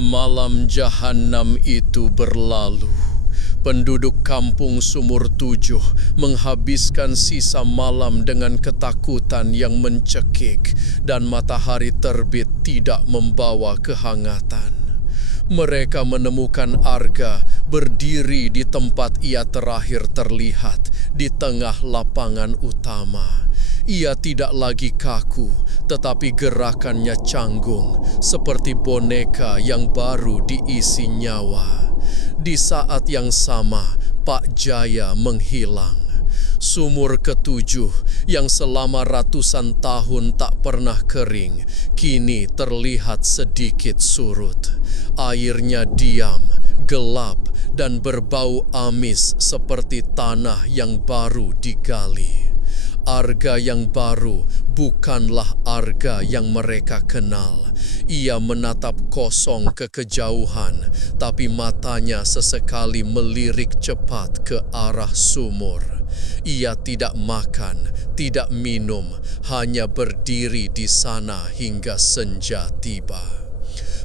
Malam jahanam itu berlalu. Penduduk kampung Sumur Tujuh menghabiskan sisa malam dengan ketakutan yang mencekik, dan matahari terbit tidak membawa kehangatan. Mereka menemukan Arga berdiri di tempat ia terakhir terlihat, di tengah lapangan utama. Ia tidak lagi kaku, tetapi gerakannya canggung, seperti boneka yang baru diisi nyawa. Di saat yang sama, Pak Jaya menghilang. Sumur ketujuh yang selama ratusan tahun tak pernah kering, kini terlihat sedikit surut. Airnya diam, gelap, dan berbau amis seperti tanah yang baru digali. Arga yang baru bukanlah Arga yang mereka kenal. Ia menatap kosong ke kejauhan, tapi matanya sesekali melirik cepat ke arah sumur. Ia tidak makan, tidak minum, hanya berdiri di sana hingga senja tiba.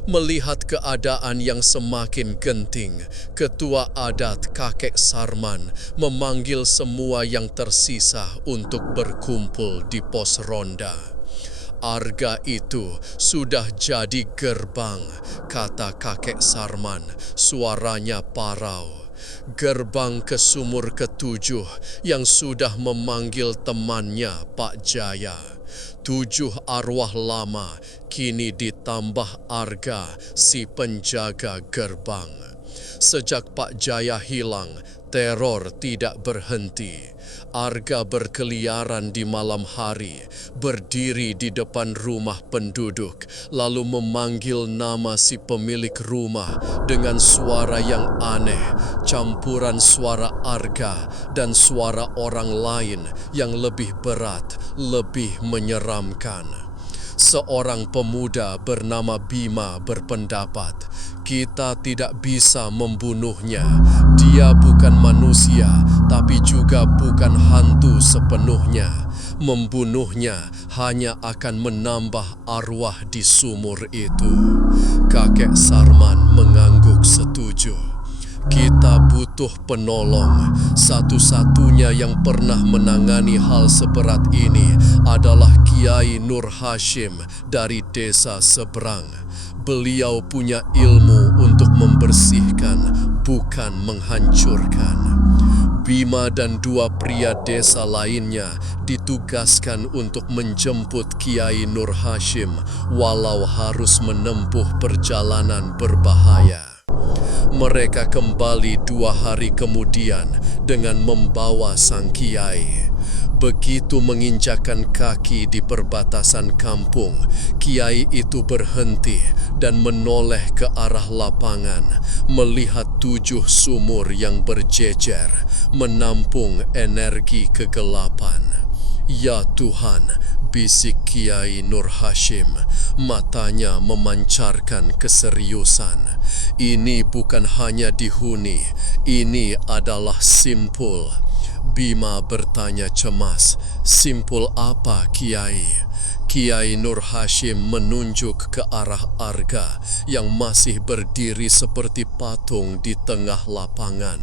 Melihat keadaan yang semakin genting, Ketua Adat Kakek Sarman memanggil semua yang tersisa untuk berkumpul di pos ronda. Arga itu sudah jadi gerbang, kata Kakek Sarman, suaranya parau. Gerbang ke sumur ketujuh yang sudah memanggil temannya Pak Jaya. 7 arwah lama kini ditambah Arga, si penjaga gerbang. Sejak Pak Jaya hilang, teror tidak berhenti. Arga berkeliaran di malam hari, berdiri di depan rumah penduduk, lalu memanggil nama si pemilik rumah dengan suara yang aneh, campuran suara Arga dan suara orang lain yang lebih berat, lebih menyeramkan. Seorang pemuda bernama Bima berpendapat, kita tidak bisa membunuhnya. Dia bukan manusia, tapi juga bukan hantu sepenuhnya. Membunuhnya hanya akan menambah arwah di sumur itu. Kakek Sarman mengangguk setuju. Kita butuh penolong. Satu-satunya yang pernah menangani hal seberat ini adalah Kiai Nur Hashim dari desa seberang. Beliau punya ilmu untuk membersihkan, bukan menghancurkan. Bima dan 2 pria desa lainnya ditugaskan untuk menjemput Kiai Nur Hashim walau harus menempuh perjalanan berbahaya. Mereka kembali 2 hari kemudian dengan membawa sang kiai. Begitu menginjakkan kaki di perbatasan kampung, kiai itu berhenti dan menoleh ke arah lapangan, melihat 7 sumur yang berjejer, menampung energi kegelapan. Ya Tuhan, bisik Kiai Nur Hashim, matanya memancarkan keseriusan. Ini bukan hanya dihuni, ini adalah simpul. Bima bertanya cemas, simpul apa Kiai? Kiai Nur Hashim menunjuk ke arah Arga yang masih berdiri seperti patung di tengah lapangan.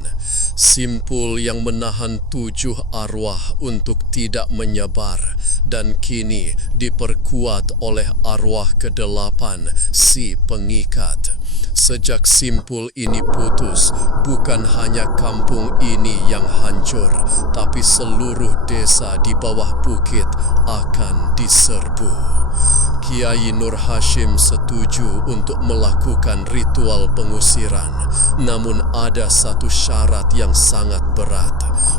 Simpul yang menahan 7 arwah untuk tidak menyebar dan kini diperkuat oleh arwah ke-8 si pengikat. Sejak simpul ini putus, bukan hanya kampung ini yang hancur, tapi seluruh desa di bawah bukit akan diserbu. Kiai Nur Hashim setuju untuk melakukan ritual pengusiran, namun ada satu syarat yang sangat berat.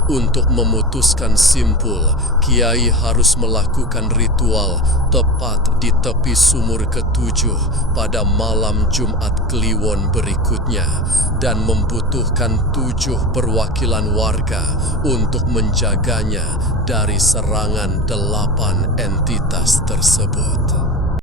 Untuk memutuskan simpul, Kiai harus melakukan ritual tepat di tepi sumur ketujuh pada malam Jumat Kliwon berikutnya, dan membutuhkan 7 perwakilan warga untuk menjaganya dari serangan 8 entitas tersebut.